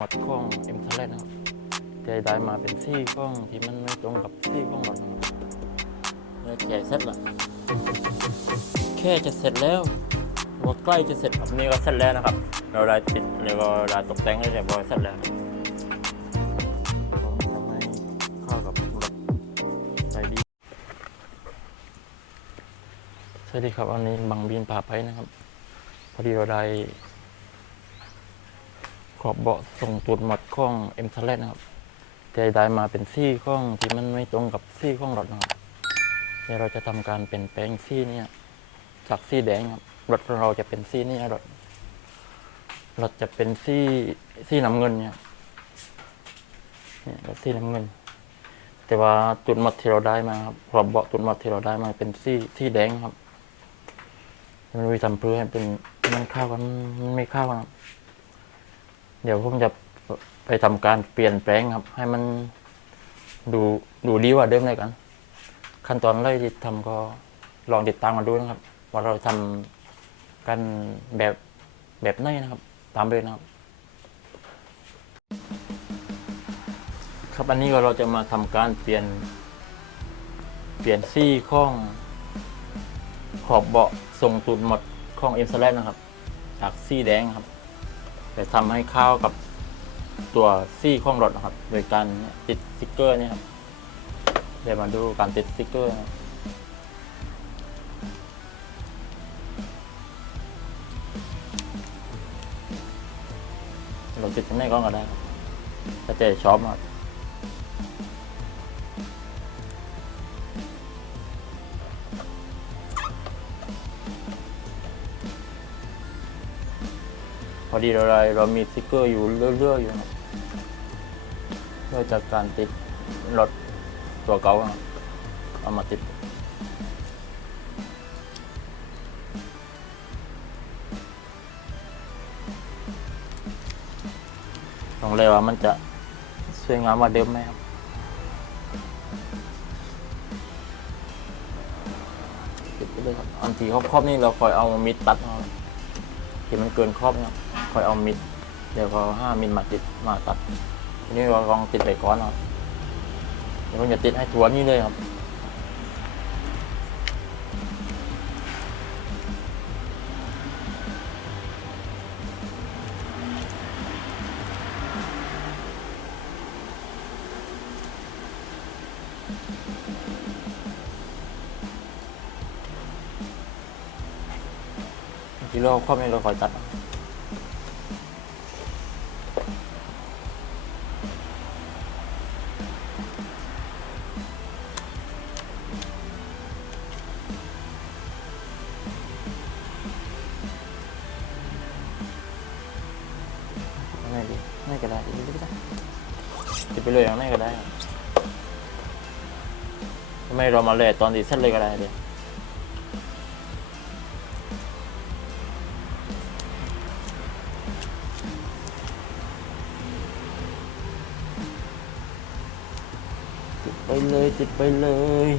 หมดกล้องเอ็มทเลนะครับแต่ได้มาเป็นซี่กล้องที่มันไม่ตรงกับซี่กล้องหลอดนะครับเนี่ยแค่เสร็จละแค่จะเสร็จแล้วว่าใกล้จะเสร็จครับนี่ก็เสร็จแล้วนะครับ เราได้ติดแล้วก็ได้ตกแต่งให้เรียบร้อยเสร็จแล้วทำให้เข้ากับใจดีสวัสดีครับวันนี้บังบินป่าไปนะครับ พอดีเราได้ ขอบเบาะส่งตูดหมดข้องเอ็มทเลนะครับแต่ได้มาเป็นซี่ข้องที่มันไม่ตรงกับซี่ข้องรถนะครับเดี๋ยวเราจะทำการเปลี่ยนแปลงซี่เนี่ยจากซี่แดงครับรถของเราจะเป็นซี่นี่รถรถจะเป็นซี่ซี่น้ำเงินเนี่ยเนี่ยรถซี่น้ำเงิน แต่ว่าตุดหมดที่เราได้มาครับขอบเบาะตุดหมดที่เราได้มาเป็นซี่ซี่แดงครับมันวิทำเพื่อให้เป็นมันเข้ากันมันไม่เข้ากันครับ เดี๋ยวผมจะไปทำการเปลี่ยนแปลงครับ ให้มันดูดูดีกว่าเดิมเลยกัน ขั้นตอนแรกที่ทำก็ลองติดตามมาดูนะครับ ว่าเราทำกันแบบแบบไหนนะครับ ตามเลยนะครับ ครับอันนี้ก็เราจะมาทำการเปลี่ยน เปลี่ยนซี่ข้องขอบเบาะทรงตูดหมดข้องเอ็มสแลนนะครับจากซี่แดงครับ แต่ทำให้เข้ากับตัวซี่ข้องรถนะครับ โดยการติดสติ๊กเกอร์เนี่ยครับเดี๋ยวมาดูการติดสติ๊กเกอร์เราติดทั้งในกล้องก็ได้ครับถ้าเจชอบมาก อดีเราได้เรามีสติ๊กเกอร์อยู่เรื่อยๆอยู่นะเพื่อจากการติดรถตัวเก่าเอามาติดลองเลยว่ามันจะสวยงามกว่าเดิมไหมครับติดไปเลยครับอันที่ครอบๆนี่เราคอยเอามิดตัดเอาที่มันเกินครอบเนี่ย คอยเอามิด เดี๋ยวก็ห้ามิลมาติดมาตัดทีนี้เราลองติดไปก่อนครับเดี๋ยวผมจะติดให้ทัวนี่เลยครับที่เราครอบนี่เราคอยตัด ก็ได้ได้ติดไปเลยเอาไหนก็ได้ทำไมเรามาเลยตอนที่เสร็จเลยก็ได้เดี๋ยวติดไปเลยติดไปเลย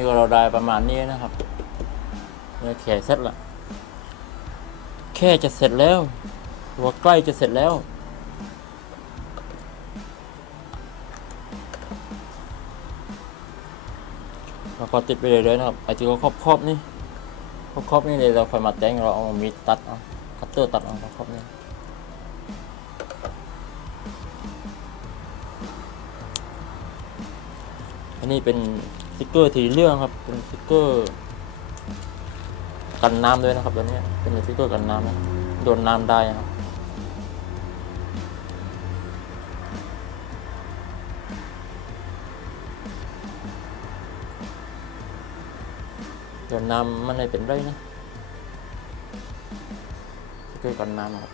นี่ก็เราได้ประมาณนี้นะครับเนี่ยแขนเสร็จละแค่จะเสร็จแล้วหรือว่าใกล้จะเสร็จแล้วแล้วก็ติดไปเรื่อยๆนะครับไอ้ที่เขาครอบๆนี่ครอบๆนี่เลยเราค่อยมาแต่งเราเอามีดตัดเอาคัตเตอร์ตัดเอาครอบๆนี่อันนี้เป็น ติกเกอร์สีเหลืองครับ เป็นสติกเกอร์ กันน้ำด้วยนะครับตัวนี้เป็นสติกเกอร์กันน้ำนะโดนน้ำได้ครับโดนน้ำมันไม่เป็นไรนะสติกเกอร์กันน้ำครับ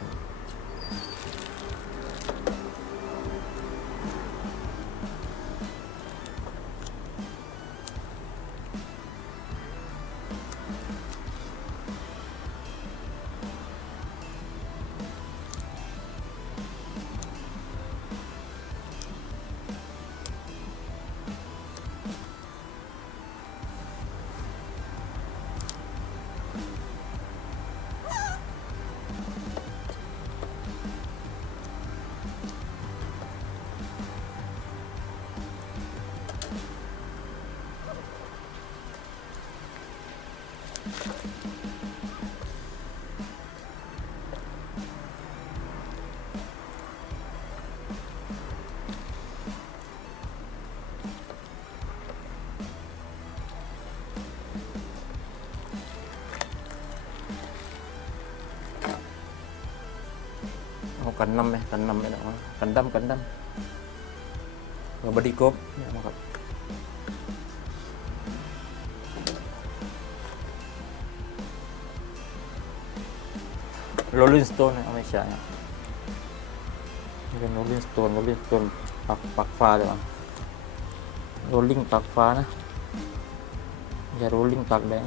รลลิงสโตนเอาไม่ใช่นะนี่เป็นโรลลิงสโตนโรลลิงสโตนปักปักฟ้าเลยวะโรลลิงปักฟ้านะอย่าโรลลิงปักแดง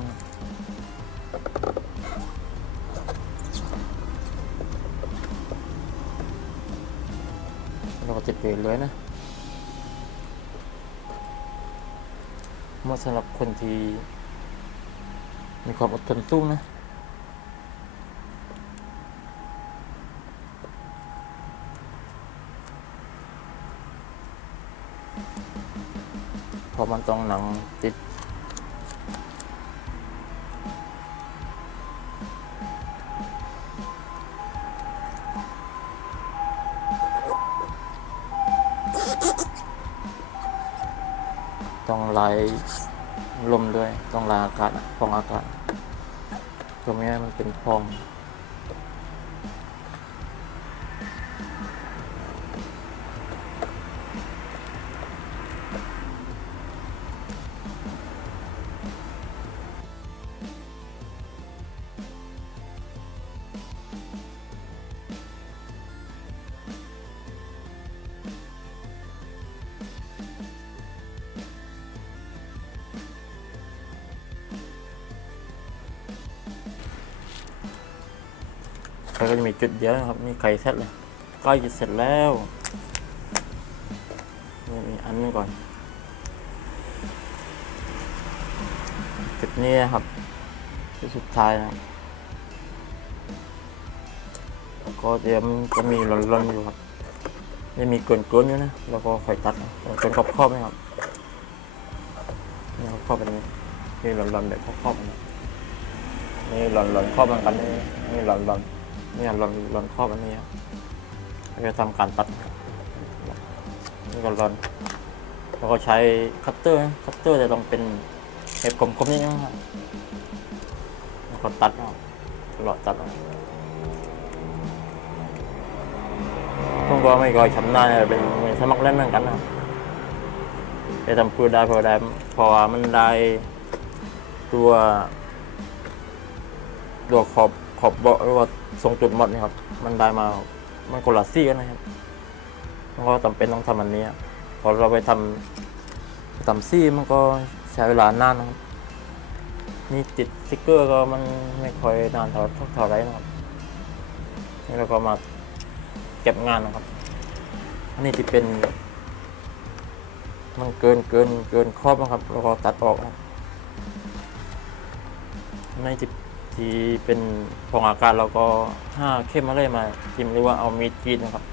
เราก็ติดไปเลยนะเหมาะสำหรับคนที่มีความอดทนสู้นะพราะมันต้องหนังติด ต้องไล่ลมด้วย ต้องลาอากาศฟองอากาศตรงนี้มันเป็นฟอง แล้วก็จะมีจุดเดียวนะครับมีไข่เสร็จเลยใกล้จะเสร็จแล้วนี่มีอันนึงก่อน จุดนี้นะครับจุดสุดท้ายนะแล้วก็เดี๋ยวมันจะมีหล่นๆอยู่ครับนี่มีเกินๆอยู่นะแล้วก็ค่อยตัดจนะเป็นครอบๆไหมครับนี่ครอบแบบนี้นี่หล่นๆแบบครอบๆนี่หล่นๆครอบมือนกันนี่นี่หล่นๆ เนี่ยรอนรอนครอบอันนี้เราจะทำการตัดนี่ก็รอนแล้วก็ใช้คัตเตอร์นะคัตเตอร์จะต้องเป็นเห็บคมๆนิดนึงครับแล้วก็ตัดออกหลอดตัดออกผมก็ไม่ก่อยชำนาญเลยเป็นสมัครเล่นเหมือนกันนะครับจะทำพูดได้พอได้พราะว่ามันได้ตัวตัวขอบ ขอบเบาะหรือว่าทรงจุดหมดนี่ครับ มันได้มา มันคนละซี่กันนะครับมันก็จำเป็นต้องทำอันนี้พอเราไปทำทำซี่มันก็ใช้เวลานานนะครับนี่ติดสติ๊กเกอร์ก็มันไม่ค่อยนานเท่าเท่าไรนะครับนี่เราก็มาเก็บงานนะครับ อันนี้ที่เป็น มันเกินเกินเกินครอบนะครับ แล้วก็ตัดออกนะครับในที่ ที่เป็นฟองอากาศเราก็ห้าเข้มมาเลยมาจิ้มหรือว่าเอามีดกรีดนะครับ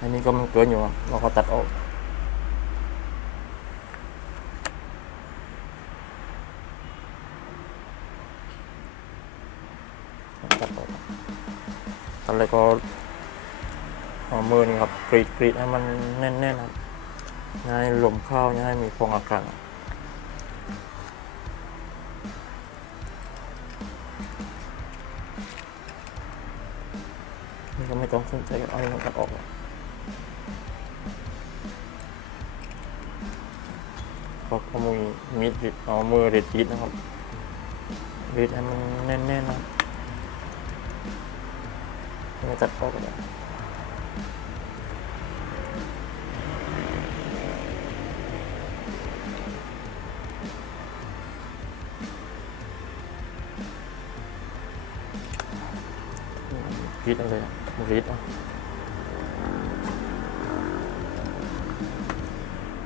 อันนี้ก็มันเกินอยู่เราก็ตัดออกตัดออกตัดแล้วก็เอามือนี่ครับกรีดกรีดให้มันแน่นๆครับ ให้ลมเข้าอย่ให้มีฟองอากาศนี่ก็ไม่ต้องสนใจกับเอามันตัดออกหรอกพอเอามือมีดรีดเอามือรีดรีดนะครับรีดให้มันแน่นๆนะไม่ตัดออกก็ได้ รีดเอาเลยรีดอา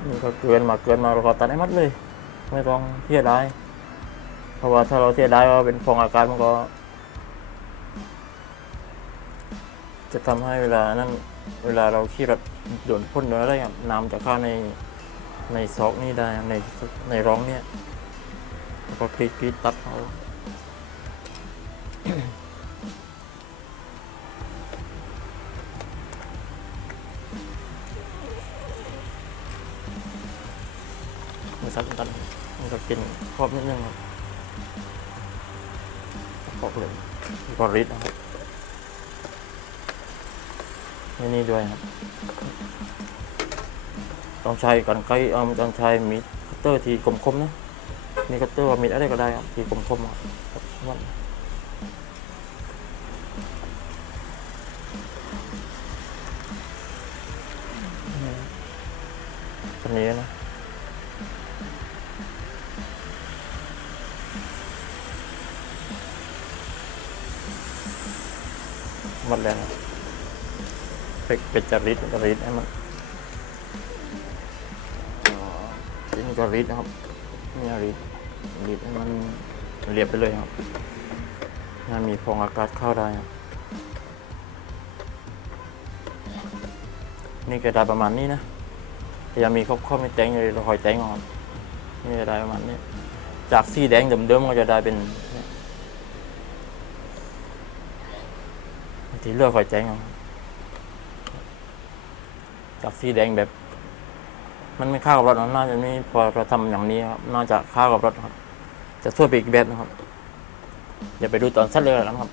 นี่ก็เกินมาเกินมาเราก็ตัดให้มัดเลย ไม่ต้องเสียดายเพราะว่าถ้าเราเสียดายว่าเป็นฟองอากาศมันก็ จะทำให้เวลานั้นเวลาเราขี่รถโดนพ่นโดนอะไรครับน้ำจะเข้าในในซอกนี่ได้ในในร้องเนี่ยแล้วก็คลิกคลิกตัดเอา รอบนิดนึงครับครอบเลยกริดนะครับนี่นี่ด้วยครับ ต้องใช้กันไกลเออต้องใช้มีดคัตเตอร์ที่คมๆนะ มีคัตเตอร์มีดอะไรก็ได้ครับที่คมๆครับมันนี้นะ หมดแล้วนะเป็ดเป็ดจะริดก็ริดให้มันอ๋อนี่ก็ริดนะครับนี่ริดริดให้มันเรียบไปเลยครับน่ามีฟองอากาศเข้าได้ครับนี่ก็ได้ประมาณนี้นะแต่ยังมีครอบครอบมีแตงอยู่เราคอยแตงออกนี่จะได้ประมาณนี้ จากสีแดงเดิมๆก็จะได้เป็นเนี่ย ที่เลือกคอยแตงจากสีแดงแบบ มันไม่เข้ากับรถน่าจะนี่พอเราทำอย่างนี้ครับน่าจะเข้ากับรถครับ จะช่วยไปอีกแบบนะครับอย่าไปดูตอนสั้นเลยนะครับ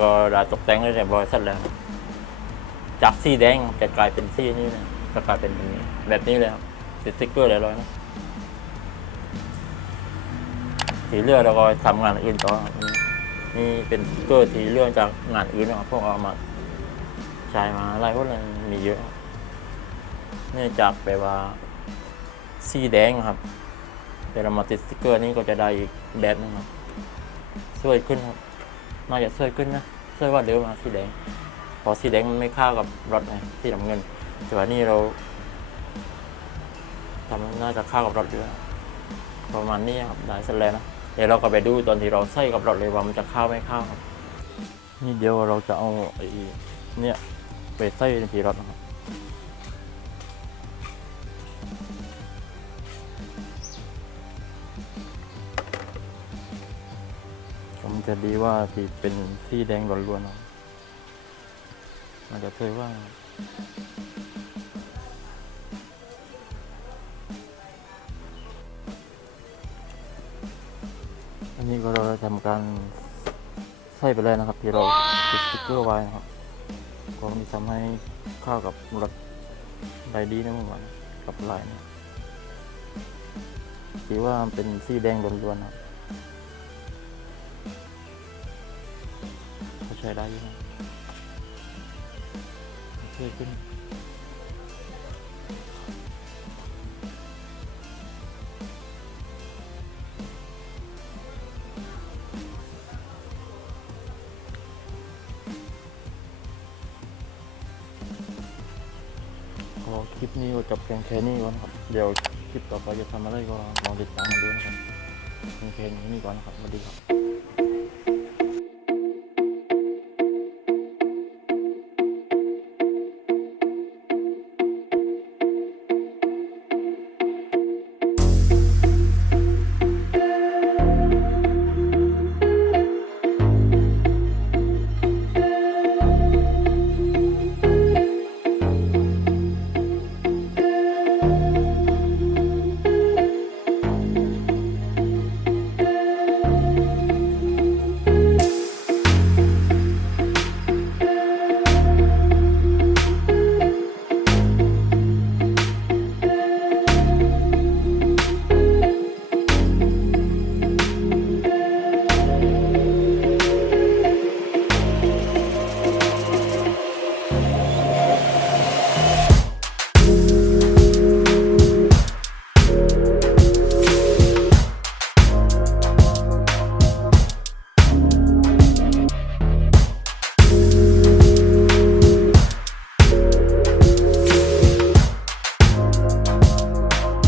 แล้วก็ได้ตกแต่งเรียบร้อยเสร็จแล้ว จากสีแดงจะกลายเป็นสีนี้นะจะกลายเป็นแบบนี้แบบนี้เลยครับติดสติ๊กเกอร์เรียบร้อยนะสีเลือดเราก็ทำงานอื่นต่อครับนี่เป็นสติ๊กเกอร์สีเลือดจากงานอื่นนะครับพวกเอามาใช้มาอะไรพวกนั้นมีเยอะเนื่องจากแบบว่าสีแดงครับแต่เรามาติดสติ๊กเกอร์นี่ก็จะได้อีกแบบหนึงครับสวยขึ้นครับ น่าจะสวยขึ้นนะสวยกว่าเดิมนะสีแดงเพอสีแดงมันไม่เข้ากับรถไงสีน้ำเงิน แต่ว่านี่เราทำน่าจะเข้ากับรถด้วประมาณนี้ครับได้เสร็จแล้วนะเดี๋ยวเราก็ไปดูตอนที่เราใส่กับรถเลยว่ามันจะเข้าไม่เข้าครับนี่เดี๋ยวเราจะเอาไอ้เนี่ยไปใส่ในที่รถนะครับ จะดีว่าทีเป็นสีแดงล้วนๆเนาะมันจะเคยว่าอันนี้ก็เราทำการใส่ไปเลยนะครับ ที่เราติดสติ๊กเกอร์ไว้นะครับก็มีทำให้เข้ากับรถได้ดีนะเมื่อวานกับลายเนี่ยทีว่าเป็นสีแดงล้วนๆครับ ใช้ได้อยู่นะช่วยขึ้นขอคลิปนี้ก็จบเพียงแค่นี้ก่อนครับ เดี๋ยวคลิปต่อไปจะทำอะไรก็ลองติดตามมาดูนะครับเพียงแค่นี้ก่อนนะครับสวัสดีครับ